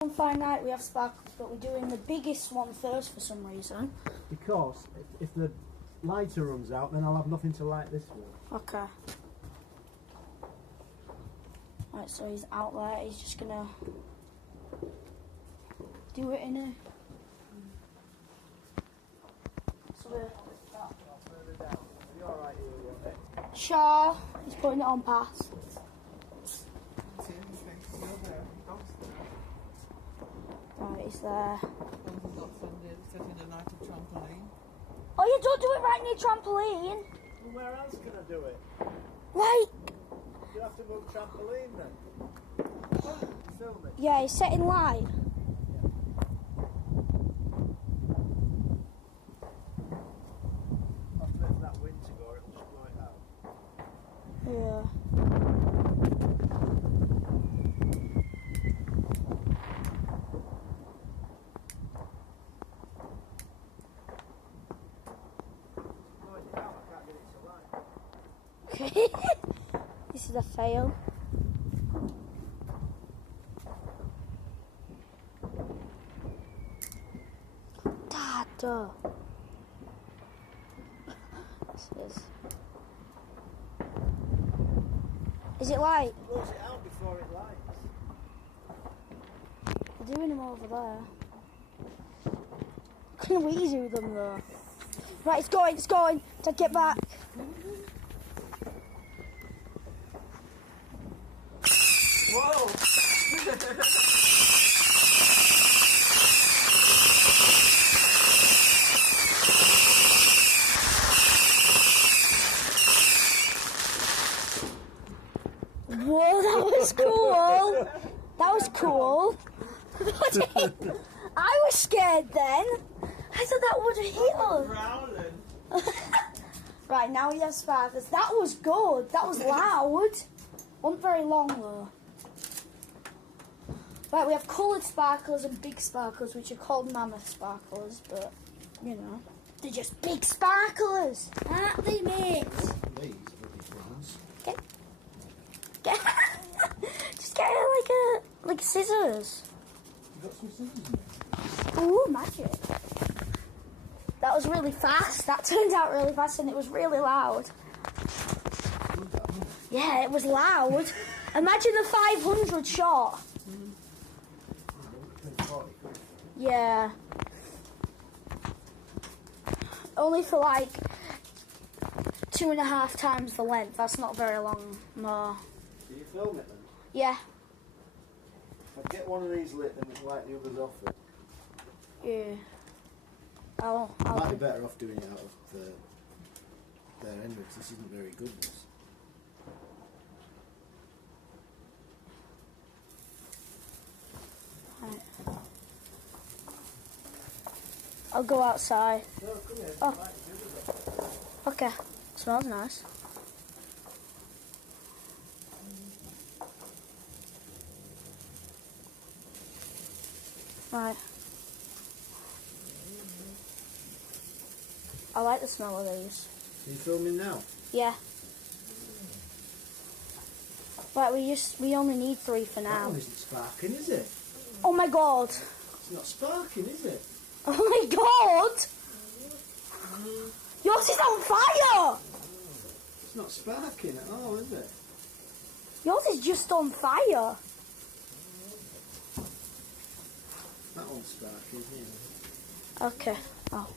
On Fine Night we have sparkles, but we're doing the biggest one first for some reason. Because if the lighter runs out, then I'll have nothing to light this one. Okay. Right, so he's out there. He's just gonna do it in a. So Shaw, he's putting it on pass. Right, he's there. Oh, you don't do it right near trampoline. Well, where else can I do it? Like, You have to move trampoline then. Film it. yeah, he's setting light. After there's that wind to go, it'll just blow it out. Yeah. Blow it out, I can't get it to light. Okay. This is a fail. Dad. This is it light? Close it out before it lights. They're doing them over there. Can we do them though? Right, it's going, it's going. Dad, get back. Whoa! Whoa, that was cool. That was cool. I was scared then. I thought that would hit us. Right, now we have sparklers. That was good. That was loud. Wasn't very long though. Right, we have coloured sparklers and big sparklers, which are called mammoth sparklers, but you know, they're just big sparklers, aren't they, mate? These are big ones. Get, just get like scissors. You got some scissors in there? Ooh, magic. That was really fast. That turned out really fast and it was really loud. Yeah, it was loud. Imagine the 500 shot. Yeah. Only for like 2.5 times the length. That's not very long. No. Do you film it then? Yeah. If I get one of these lit, then we can light the others off it. Yeah. Might be better off doing it out of there anyway, because this isn't very good. This. Right. I'll go outside. No, come here. Oh. Light the others off. Okay. Smells nice. Right. I like the smell of these. Are you filming now? Yeah. Right, we only need 3 for That now. one isn't sparking, is it? Oh my god! It's not sparking, is it? Oh my god! Yours is on fire! It's not sparking at all, is it? Yours is just on fire. That one's sparking, isn't it? Okay. Oh.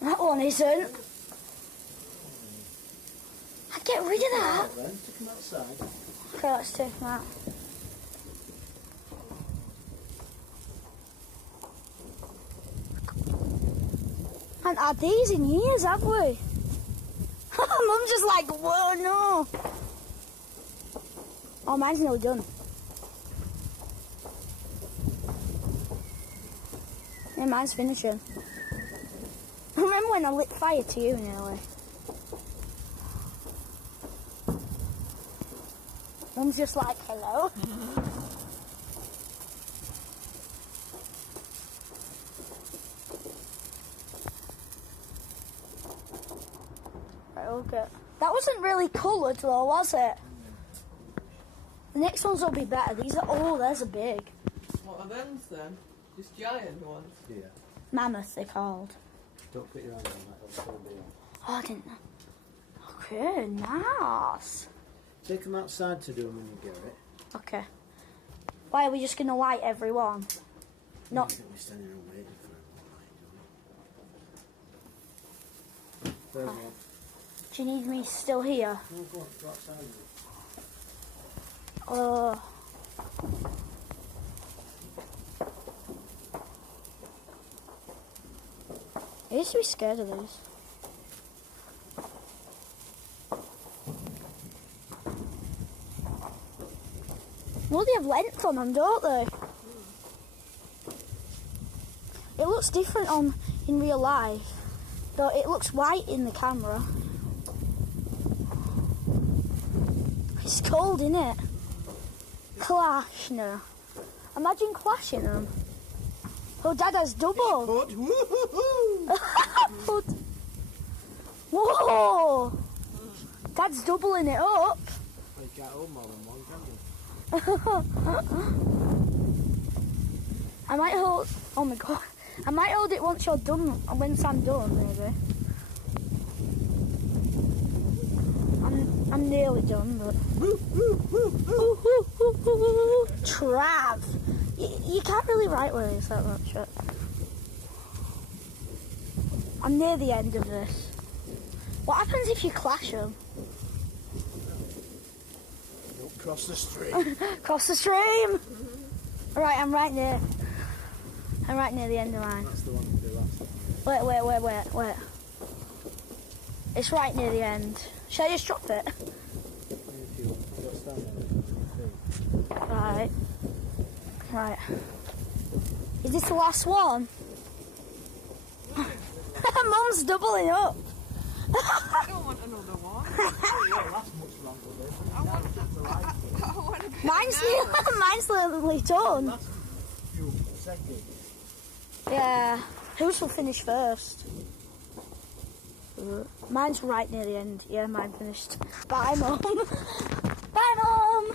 That one isn't. I'd get rid of that. Right then, take them outside. Okay, let's take them out. Haven't had these in years, have we? Mum's just like, whoa, no. Oh, mine's nearly done. Yeah, mine's finishing. Remember when I lit fire to you nearly? Mum's just like, hello. Right, okay. That wasn't really coloured though, was it? The next ones will be better. These are, oh, there's a big. What are them then? Just giant ones? Yeah. Mammoth, they're called. Don't put your hand on that, it'll still be on. Oh, I didn't know. Okay, nice. Take them outside to do them when you get it. Okay. Why are we just going to light everyone? Not. You think we're standing around waiting for it. Third one. Do you need me still here? No, go outside. I used to be scared of these. Well, they have length on them, don't they? It looks different in real life, though it looks white in the camera. It's cold, isn't it? Clash, no. Imagine clashing them. Oh, Dad has double. Put, woo-hoo-hoo! Put. Whoa! Dad's doubling it up. Well, you can't hold more than one, can you? I might hold. Oh my god! I might hold it once you're done. Once I'm done, maybe. I'm nearly done, but. Trav, you can't really write words that much. But I'm near the end of this. What happens if you clash them? Don't cross the stream. Cross the stream. Right, I'm right near. I'm right near the end of mine. That's the one to do last. Wait. It's right near the end. Shall I just drop it? If you want. Don't stand there. Right. Is this the last one? Mum's doubling up. I don't want another one. That's much longer, though. I want to Mine's literally done. Last few seconds. Yeah. Whose will finish first? Mine's right near the end. Yeah, mine finished. Bye, Mum. Bye, Mum.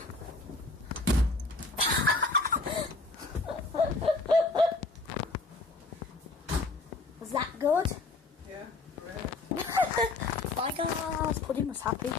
Was that good? Yeah, great. Bye, guys. Pudding was happy.